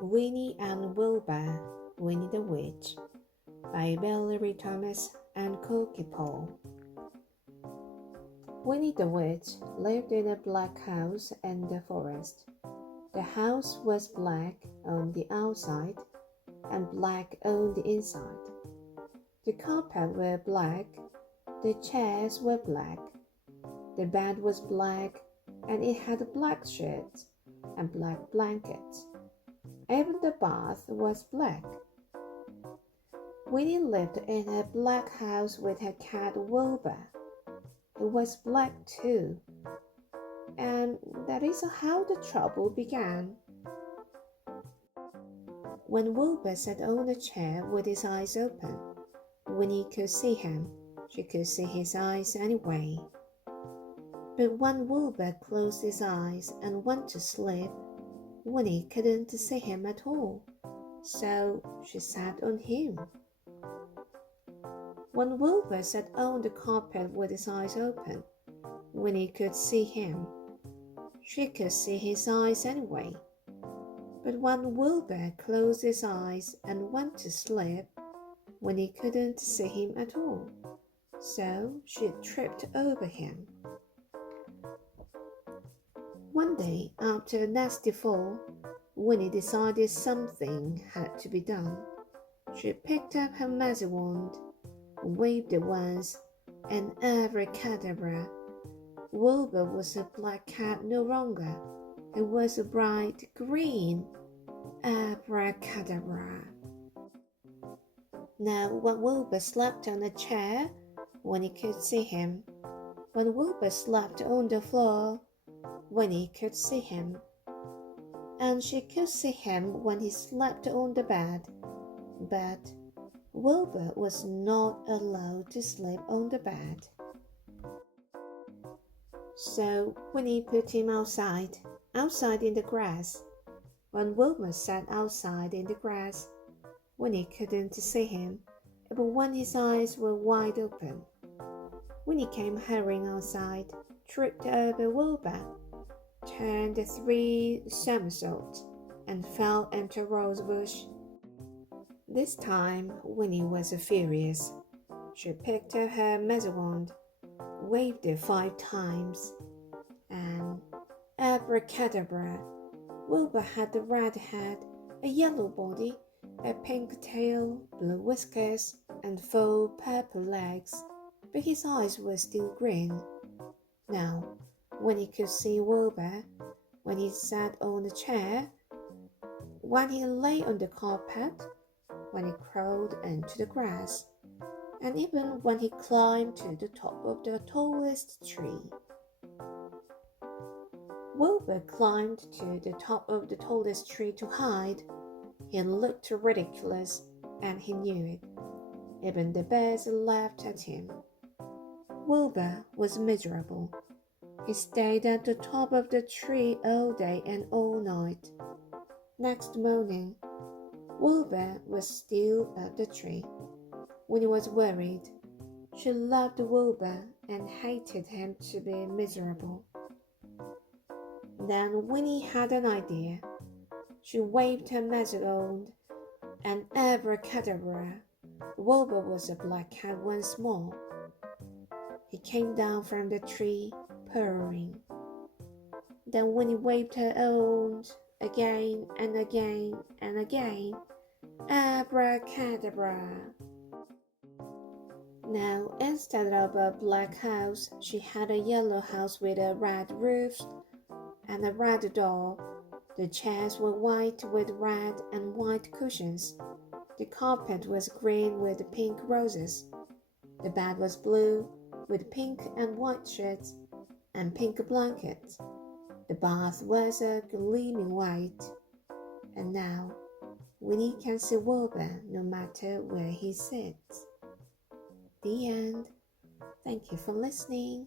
Winnie and Wilbur, Winnie the Witch, by Valerie and Korky. Winnie the Witch lived in a black house in the forest. The house was black on the outside and black on the inside. The carpet were black, the chairs were black, the bed was black, and it had black sheets and black blankets. Even the bath was black. Winnie lived in a black house with her cat Wilbur. It was black too, and that is how the trouble began. When Wilbur sat on a chair with his eyes open, Winnie could see him. She could see his eyes anyway. But when Wilbur closed his eyes and went to sleep, Winnie couldn't see him at all, so she sat on him. When Wilbur sat on the carpet with his eyes open, Winnie could see him. She could see his eyes anyway. But when Wilbur closed his eyes and went to sleep, Winnie couldn't see him at all, so she tripped over him. One day, after a nasty fall, Winnie decided something had to be done. She picked up her magic wand, waved it once, and abracadabra. Wilbur was a black cat no longer. It was a bright green. Abracadabra. Now, when Wilbur slept on a chair, Winnie could see him. When Wilbur slept on the floor, Winnie could see him. And she could see him when he slept on the bed. But Wilbur was not allowed to sleep on the bed. So Winnie put him outside in the grass. When Wilbur sat outside in the grass, Winnie couldn't see him, but when his eyes were wide open. Winnie came hurrying outside, tripped over Wilbur, turned 3 somersaults, and fell into a rose bush. This time Winnie was furious. She picked up her magic wand, waved it 5 times, and abracadabra. Wilbur had a red head, a yellow body, a pink tail, blue whiskers, and 4 purple legs, but his eyes were still green. Now, when he could see Wilbur, when he sat on the chair, when he lay on the carpet, when he crawled into the grass, and even when he climbed to the top of the tallest tree. Wilbur climbed to the top of the tallest tree to hide. He looked ridiculous, and he knew it. Even the birds laughed at him. Wilbur was miserable. He stayed at the top of the tree all day and all night. Next morning, Wilbur was still at the tree. Winnie was worried. She loved Wilbur and hated him to be miserable. Then Winnie had an idea. She waved her magic wand, and abracadabra, Wilbur was a black cat once more. He came down from the tree, purring. Then Winnie waved her wand again and again and again. Abracadabra. Now, instead of a black house, she had a yellow house with a red roof and a red door. The chairs were white with red and white cushions. The carpet was green with pink roses. The bed was blue with pink and white sheets and pink blankets. The bath was a gleaming white. And now, Winnie can see Wilbur no matter where he sits. The end. Thank you for listening.